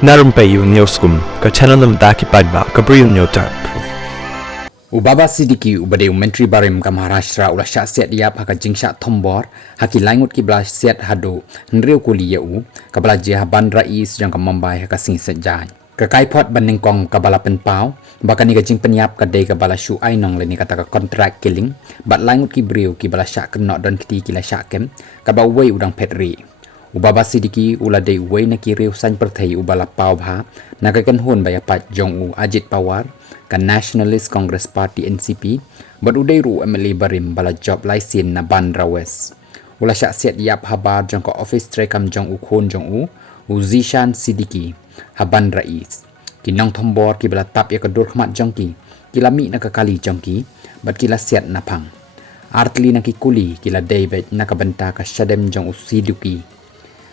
Narumpayu Newskum, ka channel daki pagba, ka Briu Newtap. Ubaba Sidiki ubade Menteri Barim ka Maharashtra ula syak diap haka jingsyak thombor haki langut ki blas siat hado nriu kuli yau ka belajar bandra is jang ka Mumbai haka sing sejai ka kaipot banding kong ka bala penpau bakani ka jing penyap ka dei ka bala shu ai nong leni kata ka contract killing bat langut ki briu ki bala syak kenok don kiti ki la syak kem ka ba wei udang petri Ubaba Sidiki ula dei wei na ki riu san perthai ubala pau bha na ka kan hun baya pat jong u Ajit Pawar ka Nationalist Congress Party NCP bat udai ru MLA Barim bala job license na Bandra West ula syak siat yap habar jong ka office trekam jong u khon jong u Zishan Sidiki ha Bandra East kinong thombor ki bala tap ya ka dur khmat jong ki kilami na ka kali jong ki bat kila siat na phang artli na ki kuli kila David na ka benta ka Shadem jong u Sidiki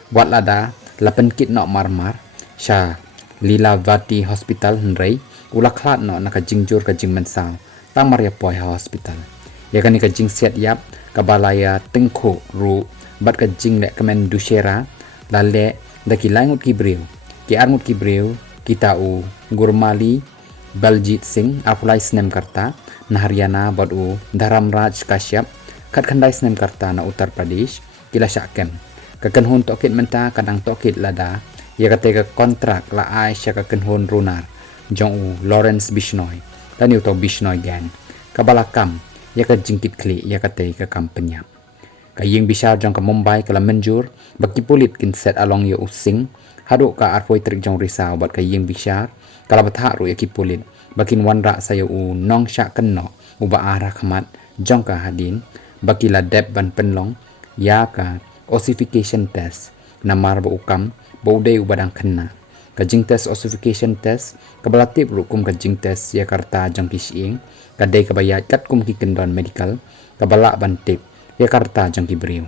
buat lada lapan kit nok marmar sha Lilavati Hospital hnrei ula khlat no naka jingjur ka jing mensal tang Maria Poi Hospital ya kan ka jing siat yap ka balaya tengkho ru bat ka jing le kemen dushera lale daki langut ki briu ki armut ki briu kita u Gurmali Baljit Singh apulai snem karta na Haryana bat u Dharamraj Kashyap khat khandai snem karta na Uttar Pradesh kila syakem kakenhun tokit menta kadang tokit lada ya kate ka kontrak la ai sya kakenhun runar jong u Lawrence Bishnoi dan yu to Bishnoi gan kabalakam ya ka jingkit kli ya kate ka kampenya ka ying bisa jong ka Mumbai kala menjur baki pulit kin set along ya using hadu ka arpoi trik jong risau bat ka ying bisa kala batha ru ya ki pulit bakin wanra saya u nong sya kenno u ba arah khamat jong ka hadin baki la dep ban penlong ya ka ossification test namar ba ukam ba udai ubadang khenna ka jing test ossification test ka balatip rukum ka jing test ya karta jang kising ka dei ka bayat kat kum ki kendon medical ka balak bantip ya karta jang ki briu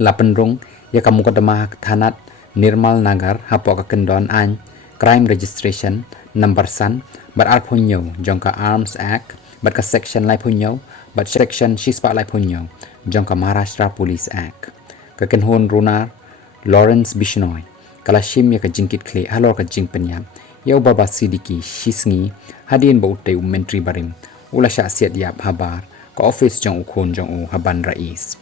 lapen rung ya kamu kadamah thanat Nirmal Nagar hapo ka kendon an crime registration number san bar arphonyo jong ka Arms Act bat ka section lai phonyo bat section shispa lai phonyo jong ka Maharashtra Police Act kakenhon runar Lawrence Bishnoi kalashim ya ka jingkit kle halor ka jing penyam ya Ubaba Sidiki shisngi hadin ba utay Menteri Barim ula sya siat yap habar ka office jong ukhon jong u haban rais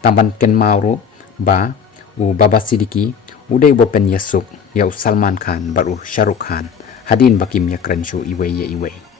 tamban ken mauro ba Ubaba Sidiki udai bo pen yasuk ya Salman Khan baru Shahrukh Khan hadin bakim ya krenshu iwe ya iwe